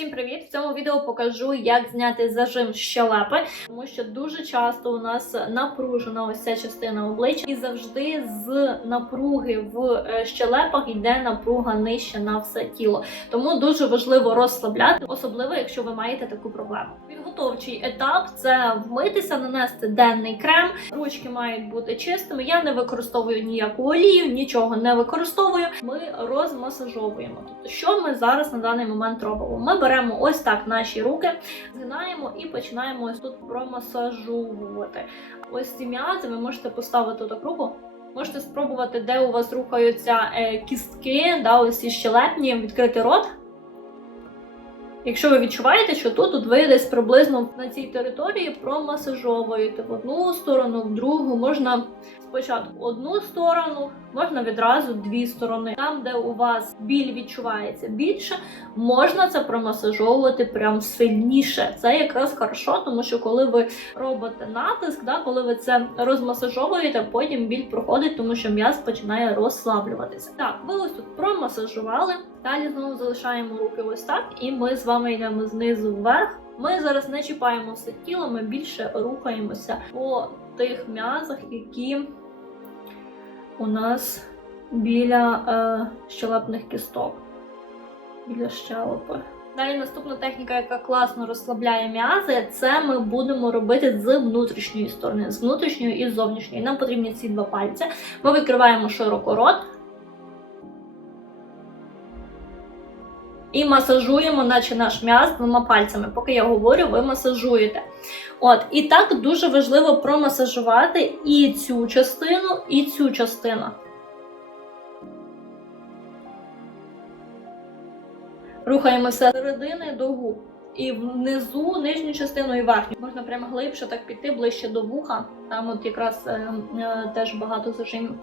Всім привіт! В цьому відео покажу, як зняти зажим щелепи, тому що дуже часто у нас напружена ось ця частина обличчя, і завжди з напруги в е, щелепах йде напруга нижче на все тіло. Тому дуже важливо розслабляти, особливо якщо ви маєте таку проблему. Підготовчий етап це вмитися, нанести денний крем. Ручки мають бути чистими. Я не використовую ніяку олію, нічого не використовую. Ми розмасажовуємо. Тобто, що ми зараз на даний момент робимо? Ми беремо ось так наші руки, згинаємо і починаємо ось тут промасажовувати. Ось ці м'язи ви можете поставити так руку. Можете спробувати, де у вас рухаються е, кістки, да, ось ці щелепні, відкрити рот. Якщо ви відчуваєте, що тут, тут ви десь приблизно на цій території промасажовуєте в одну сторону, в другу, можна спочатку одну сторону, можна відразу дві сторони. Там, де у вас біль відчувається більше, можна це промасажовувати прям сильніше. Це якраз хорошо, тому що коли ви робите натиск, да, коли ви це розмасажовуєте, потім біль проходить, тому що м'яз починає розслаблюватися. Так, ви ось тут промасажували. Далі знову залишаємо руки ось так, і ми з вами йдемо знизу вверх. Ми зараз не чіпаємо все тіло, ми більше рухаємося по тих м'язах, які у нас біля е, щелепних кісток, біля щелепи. Далі наступна техніка, яка класно розслабляє м'язи, це ми будемо робити з внутрішньої сторони, з внутрішньої і з зовнішньої. Нам потрібні ці два пальці. Ми викриваємо широко рот. І масажуємо, наче наш м'яз двома пальцями. Поки я говорю, ви масажуєте. От, і так дуже важливо промасажувати і цю частину, і цю частину. Рухаємося середини до губ. І внизу нижню частину і верхню. Можна прямо глибше так піти ближче до вуха. Там от якраз е, е, теж багато зажимів.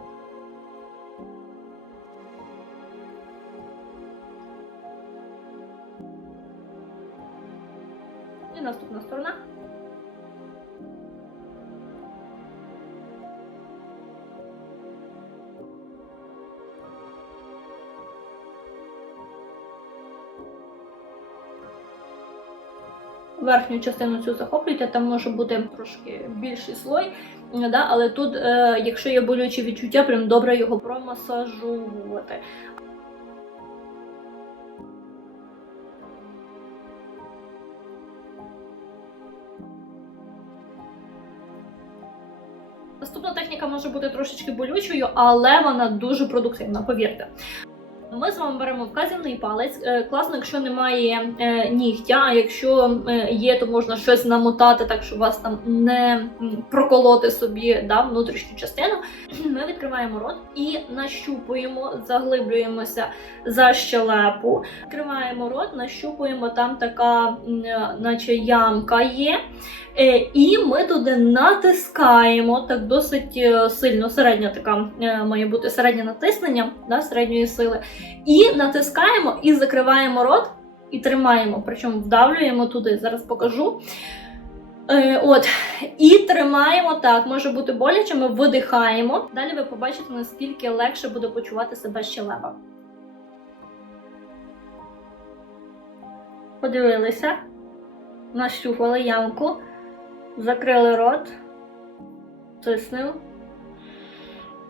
Наступна сторона. Верхню частину цю захоплюйте, там може бути трошки більший слой, да? але тут, е, якщо є болючі відчуття, прям добре його промасажувати. Наступна техніка може бути трошечки болючою, але вона дуже продуктивна, повірте. Ми з вами беремо вказівний палець. Е, Класно, якщо немає е, нігтя, а якщо е, є, то можна щось намотати, так щоб вас там не проколоти собі да, внутрішню частину. Ми відкриваємо рот і нащупуємо, заглиблюємося за щелепу. Відкриваємо рот, нащупуємо, там така, наче ямка є. Е, І ми туди натискаємо так досить е, сильно. Середня така е, має бути середнє натиснення да, середньої сили. І натискаємо і закриваємо рот і тримаємо. Причому вдавлюємо туди. Зараз покажу. От, і тримаємо так, може бути боляче, ми видихаємо. Далі ви побачите, наскільки легше буде почувати себе щелепа. Подивилися, нащупали ямку, закрили рот, тиснемо,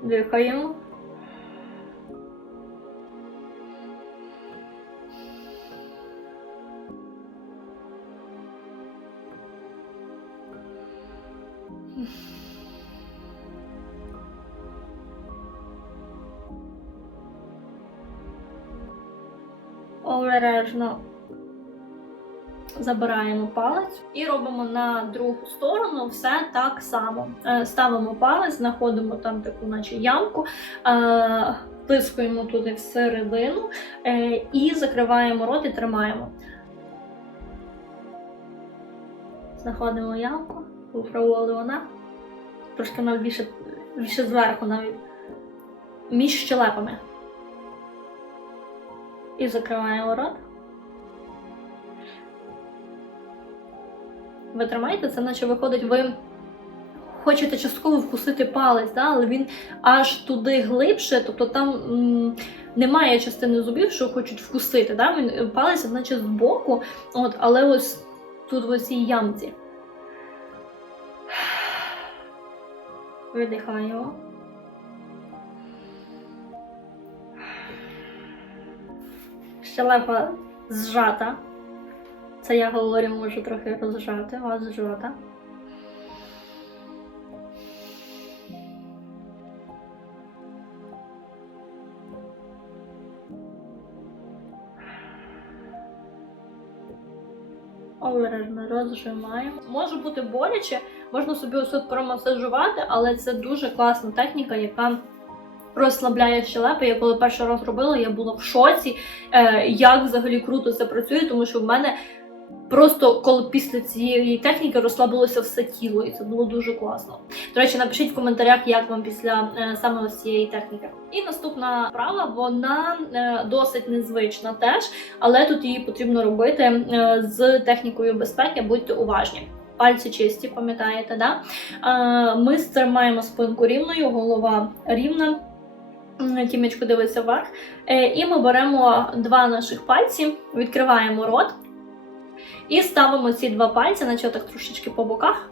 дихаємо. Обережно забираємо палець і робимо на другу сторону все так само. Е, Ставимо палець, знаходимо там таку, наче ямку, е, тискаємо туди всередину е, і закриваємо рот і тримаємо. Знаходимо ямку, попробували вона. Трошки навіть більше, більше зверху навіть між щелепами. І закриваємо рот. Ви тримаєте, це наче виходить, ви хочете частково вкусити палець, да? але він аж туди глибше, тобто там м, немає частини зубів, що хочуть вкусити. Да? Він е, палець, наче збоку, от, але ось тут в цій ямці. Видихаємо. Щелепа зжата. Це я говорю, можу трохи розжати, вас зжата. Обережно розжимаємо. Може бути боляче, можна собі ось промасажувати, але це дуже класна техніка, яка розслабляє щелепи. Я коли перший раз робила, я була в шоці, е, як взагалі круто це працює, тому що в мене просто коли після цієї техніки розслабилося все тіло, і це було дуже класно. До речі, напишіть в коментарях, як вам після е, саме ось цієї техніки. І наступна вправа, вона е, досить незвична теж, але тут її потрібно робити е, з технікою безпеки, будьте уважні. Пальці чисті, пам'ятаєте, да? Е, Ми тримаємо спинку рівною, голова рівна. Тімечко дивиться вверх. Е, І ми беремо два наших пальці, відкриваємо рот і ставимо ці два пальці, наче так трошечки по боках.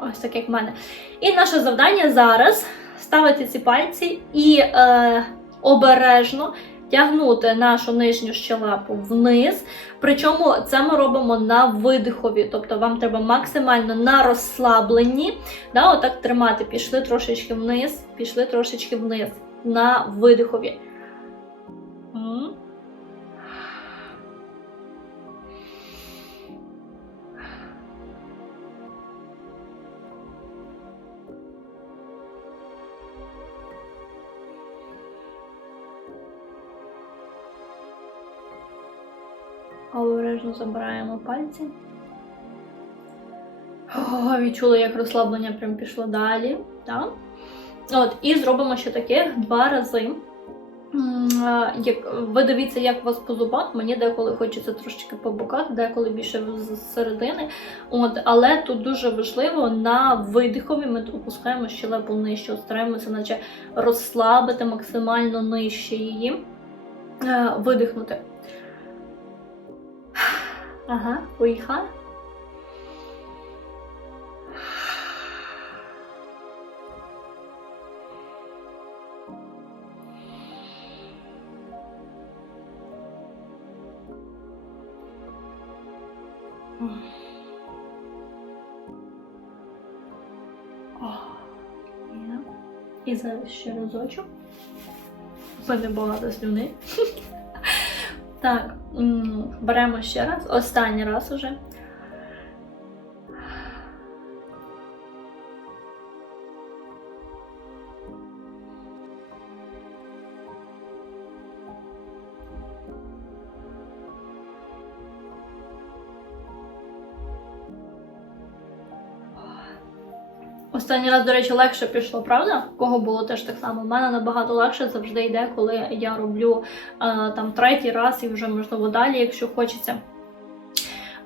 Ось так як в мене. І наше завдання зараз ставити ці пальці і е, обережно тягнути нашу нижню щелепу вниз. Причому це ми робимо на видихові, тобто вам треба максимально на розслабленні. Да, отак тримати. Пішли трошечки вниз, пішли трошечки вниз на видихові. Обережно забираємо пальці. О, відчула, як розслаблення прям пішло далі. Так? От, і зробимо ще таких два рази. Ви дивіться, як у вас по зубах. Мені деколи хочеться трошечки по боках, деколи більше з середини. От, але тут дуже важливо на видихові ми опускаємо щелепу нижче, стараємося, наче розслабити максимально нижче її, Е, видихнути. Ага, поїхала. І зараз ще разочок. У мене багато слюни. Так, беремо ще раз, останній раз уже. Останній раз, до речі, легше пішло, правда? У Кого було теж так само. У мене набагато легше завжди йде, коли я роблю е, там третій раз і вже можливо далі, якщо хочеться.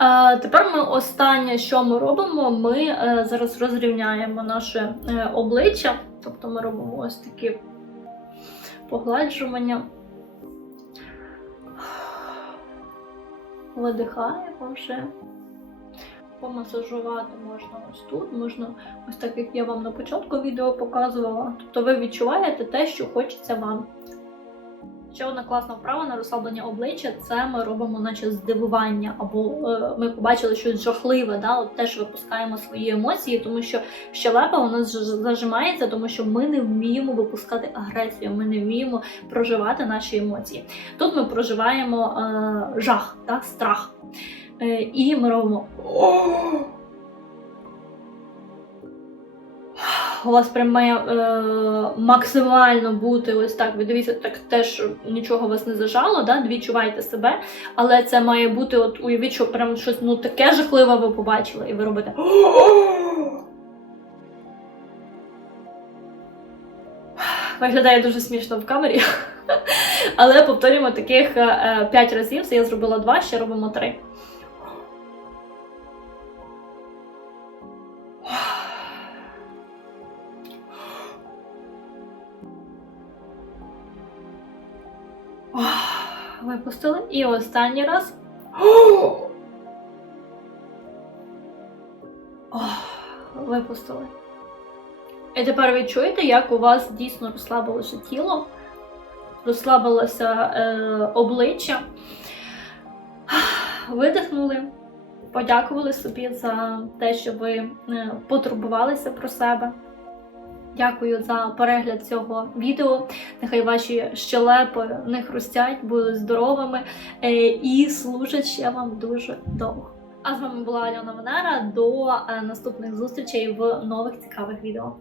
Е, тепер ми останнє, що ми робимо, ми е, зараз розрівняємо наше е, обличчя, тобто ми робимо ось такі погладжування. Видихаємо вже. Помасажувати можна ось тут, можна ось так, як я вам на початку відео показувала. Тобто ви відчуваєте те, що хочеться вам. Ще одна класна вправа на розслаблення обличчя це ми робимо наче здивування, або е, ми побачили щось жахливе, да? От теж випускаємо свої емоції, тому що щелепа у нас зажимається, тому що ми не вміємо випускати агресію, ми не вміємо проживати наші емоції. Тут ми проживаємо е, жах, да? страх. Е, і ми робимо. У вас прям має е, максимально бути ось так. Ви дивіться, так теж нічого вас не зажало, да? відчувайте себе, але це має бути, от уявіть, що прям щось ну таке жахливе ви побачили, і ви робите. Виглядає дуже смішно в камері. Але повторюємо таких 5 разів. Це я зробила 2, ще робимо 3. Випустили. І останній раз. Ох, Випустили. І тепер відчуєте, як у вас дійсно розслабилося тіло, розслабилося е, обличчя. Видихнули, подякували собі за те, що ви е, потурбувалися про себе. Дякую за перегляд цього відео. Нехай ваші щелепи не хрустять, будуть здоровими е, і служать ще вам дуже довго. А з вами була Альона Венера. До е, наступних зустрічей в нових цікавих відео.